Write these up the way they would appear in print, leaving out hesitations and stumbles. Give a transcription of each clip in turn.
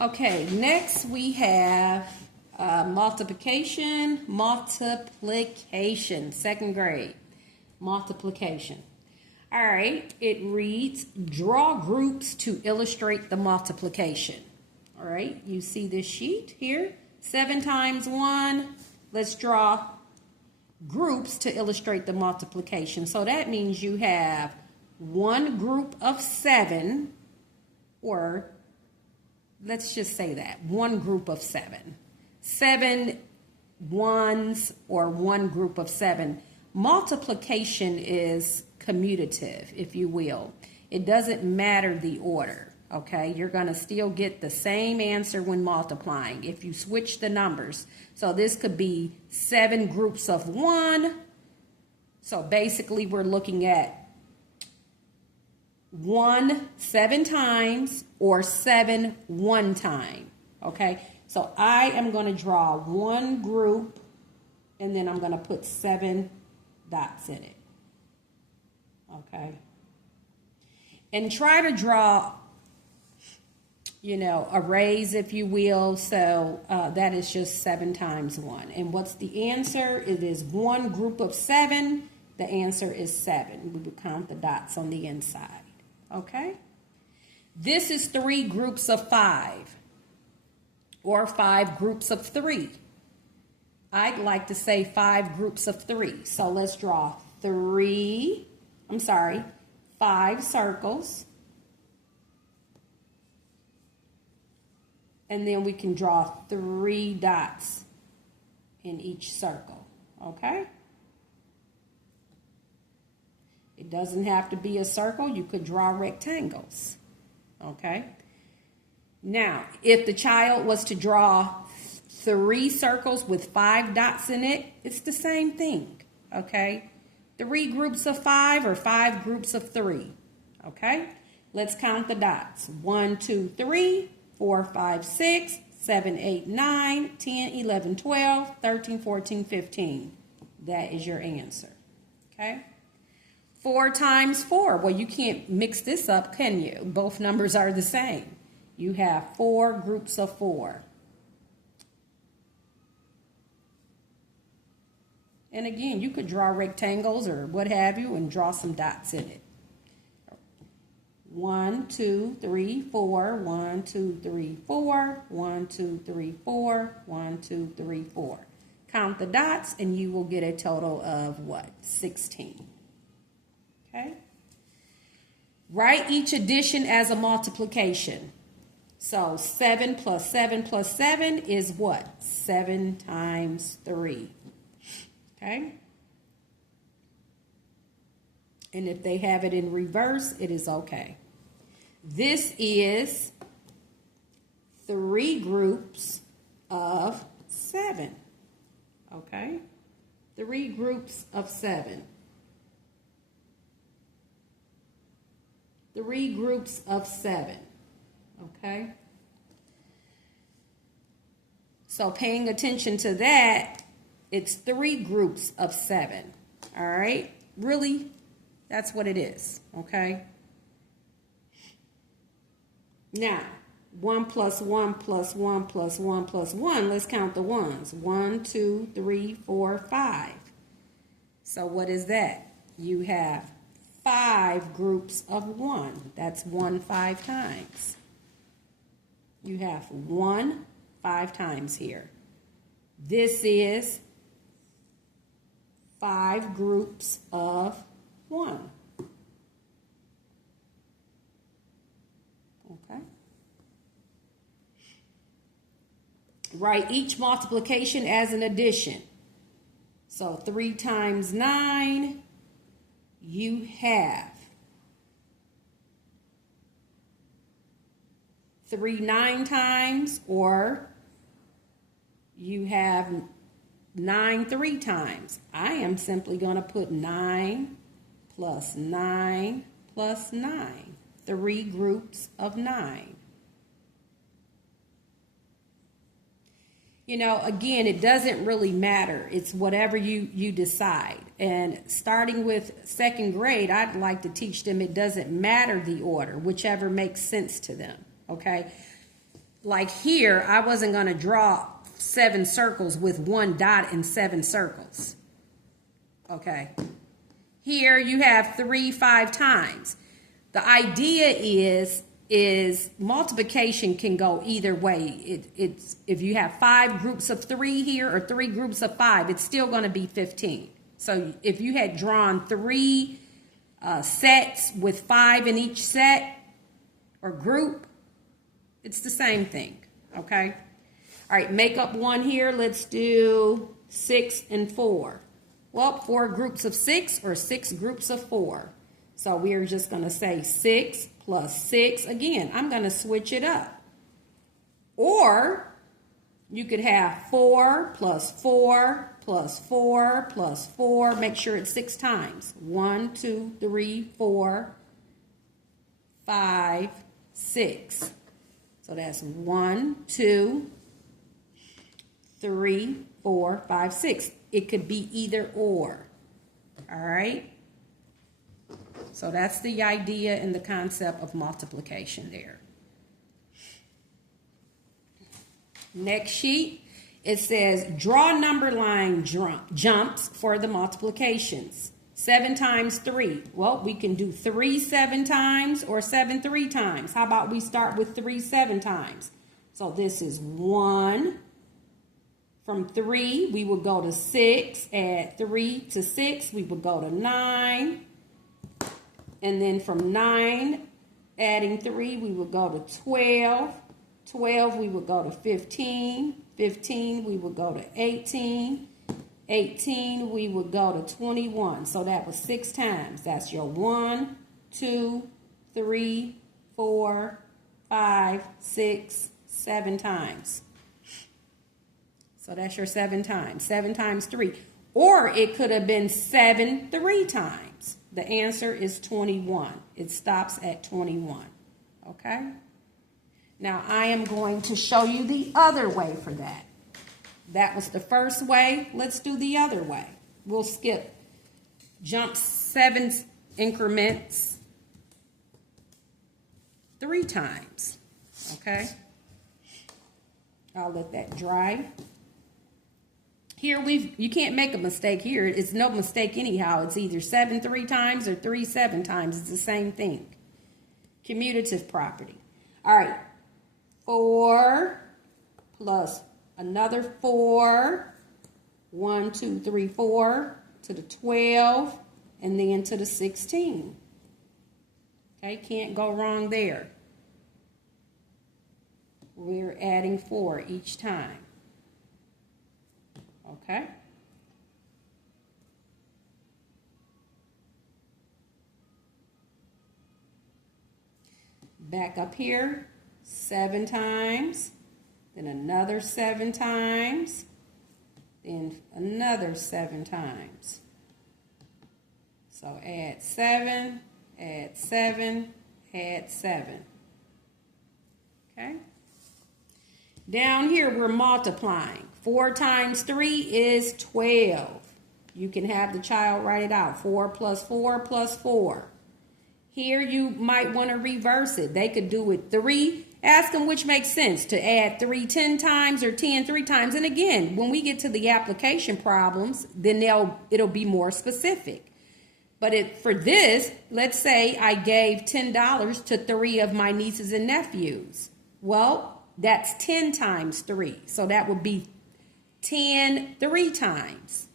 Okay, next we have multiplication, second grade, multiplication. All right, it reads, draw groups to illustrate the multiplication. All right, you see this sheet here, 7 times 1. Let's draw groups to illustrate the multiplication. So that means you have one group of 7, or let's just say that, one group of 7. 7 ones, or one group of 7. Multiplication is commutative, if you will. It doesn't matter the order, okay? You're going to still get the same answer when multiplying if you switch the numbers. So this could be 7 groups of 1. So basically we're looking at 1 7 times, or 7 one time, okay? So I am going to draw one group, and then I'm going to put 7 dots in it, okay? And try to draw, arrays, if you will. So that is just 7 times 1. And what's the answer? It is one group of 7. The answer is 7. We would count the dots on the inside. Okay? This is 3 groups of 5, or 5 groups of 3. I'd like to say 5 groups of 3. So let's draw 5 circles. And then we can draw 3 dots in each circle. Okay? It doesn't have to be a circle. You could draw rectangles. Okay? Now, if the child was to draw 3 circles with 5 dots in it, it's the same thing. Okay? 3 groups of 5, or 5 groups of 3. Okay? Let's count the dots. 1, 2, 3, 4, 5, 6, 7, 8, 9, 10, 11, 12, 13, 14, 15. That is your answer. Okay? 4 times 4. Well, you can't mix this up, can you? Both numbers are the same. You have 4 groups of 4. And again, you could draw rectangles or what have you and draw some dots in it. 1, 2, 3, 4. 1, 2, 3, 4. 1, 2, 3, 4. 1, 2, 3, 4. Count the dots and you will get a total of what? 16. Okay? Write each addition as a multiplication. So 7 plus 7 plus 7 is what? 7 times 3. Okay? And if they have it in reverse, it is okay. This is 3 groups of 7. Okay? 3 groups of 7. 3 groups of 7. Okay? So paying attention to that, it's 3 groups of 7. All right? Really, that's what it is. Okay? Now, 1 plus 1 plus 1 plus 1 plus 1. Let's count the ones. 1, 2, 3, 4, 5. So what is that? You have 5 groups of 1. That's 1 5 times. You have 1 5 times here. This is 5 groups of 1. Okay. Write each multiplication as an addition. So 3 times 9, you have 3 9 times, or you have 9 3 times. I am simply going to put 9 plus 9 plus 9. 3 groups of 9. Again, it doesn't really matter. It's whatever you decide. And starting with second grade, I'd like to teach them it doesn't matter the order, whichever makes sense to them. Okay? like here, I wasn't going to draw 7 circles with 1 dot and 7 circles. Okay. Here you have 3 5 times. The idea is multiplication can go either way. It's if you have 5 groups of 3 here or 3 groups of 5, it's still going to be 15. So if you had drawn 3 sets with 5 in each set or group, it's the same thing, okay? All right, make up one here. Let's do 6 and 4. Well, 4 groups of 6 or 6 groups of 4. So we are just going to say 6 plus 6. Again, I'm going to switch it up. Or you could have 4 plus 4 plus 4 plus 4. Make sure it's 6 times. 1, 2, 3, 4, 5, 6. So that's 1, 2, 3, 4, 5, 6. It could be either or. All right. So that's the idea and the concept of multiplication there. Next sheet, it says draw number line jumps for the multiplications. 7 times 3. Well, we can do 3 7 times or 7 3 times. How about we start with 3 7 times? So this is 1. From 3, we will go to 6. Add 3 to 6, we will go to 9. And then from 9, adding 3, we will go to 12. 12, we will go to 15. 15, we will go to 18. 18, we would go to 21. So that was 6 times. That's your 1, 2, 3, 4, 5, 6, 7 times. So that's your 7 times. 7 times 3. Or it could have been 7 3 times. The answer is 21. It stops at 21. Okay? Now I am going to show you the other way for that. That was the first way. Let's do the other way. We'll skip jump 7 increments 3 times. Okay? I'll let that dry. Here you can't make a mistake here. It's no mistake anyhow. It's either 7 3 times or 3 7 times. It's the same thing. Commutative property. All right. 4 plus another 4. 1, 2, 3, 4 to the 12 and then to the 16. Okay, can't go wrong there. We're adding 4 each time. Okay. Back up here, 7 times, then another 7 times, then another 7 times. So add 7, add 7, add 7. Okay. Down here we're multiplying. 4 times 3 is 12. You can have the child write it out. 4 plus 4 plus 4. Here you might want to reverse it. They could do it 3. Ask them which makes sense, to add 3 10 times or 10 3 times. And again, when we get to the application problems, then it'll be more specific. But for this, let's say I gave $10 to 3 of my nieces and nephews. Well, that's 10 times 3. So that would be 10 3 times.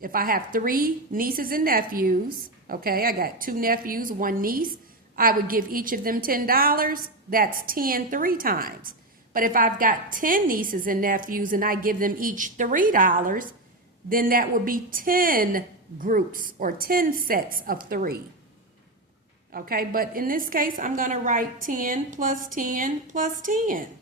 If I have 3 nieces and nephews, okay, I got 2 nephews, 1 niece, I would give each of them $10. That's 10 3 times. But if I've got 10 nieces and nephews and I give them each $3, then that would be 10 groups or 10 sets of 3. Okay, but in this case, I'm going to write 10 plus 10 plus 10.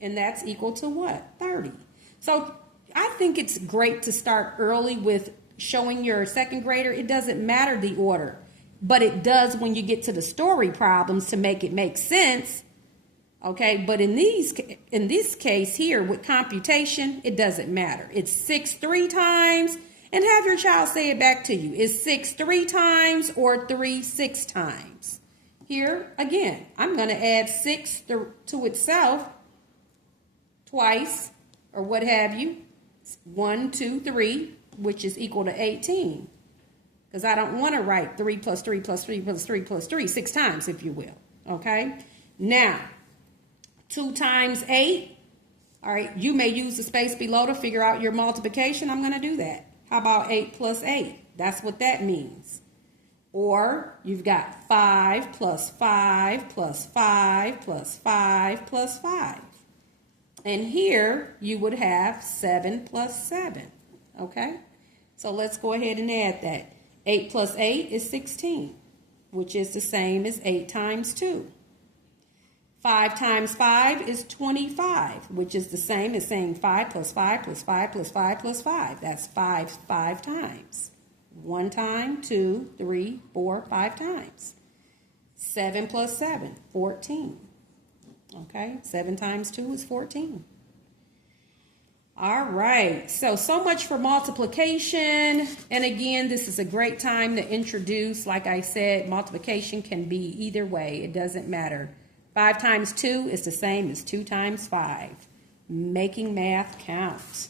And that's equal to what? 30. So I think it's great to start early with showing your second grader. It doesn't matter the order, but it does when you get to the story problems to make it make sense. Okay, but in this case here with computation, it doesn't matter. It's 6 3 times, and have your child say it back to you. Is 6 3 times or 3 6 times? here again, I'm going to add 6 to itself twice, or what have you. 1, 2, 3, which is equal to 18. Because I don't want to write 3 plus 3 plus 3 plus 3 plus 3 6 times, if you will. Okay? Now, 2 times 8. All right, you may use the space below to figure out your multiplication. I'm going to do that. How about 8 plus 8? That's what that means. Or you've got 5 plus 5 plus 5 plus 5 plus 5. And here you would have 7 plus 7. Okay? So let's go ahead and add that. 8 plus 8 is 16, which is the same as 8 times 2. 5 times 5 is 25, which is the same as saying 5 plus 5 plus 5 plus 5 plus 5. That's 5 times. 1 time, 2, 3, 4, 5 times. 7 plus 7, 14. Okay, 7 times 2 is 14. All right, so much for multiplication. And again, this is a great time to introduce, like I said, multiplication can be either way. It doesn't matter. 5 times 2 is the same as 2 times 5. Making math count.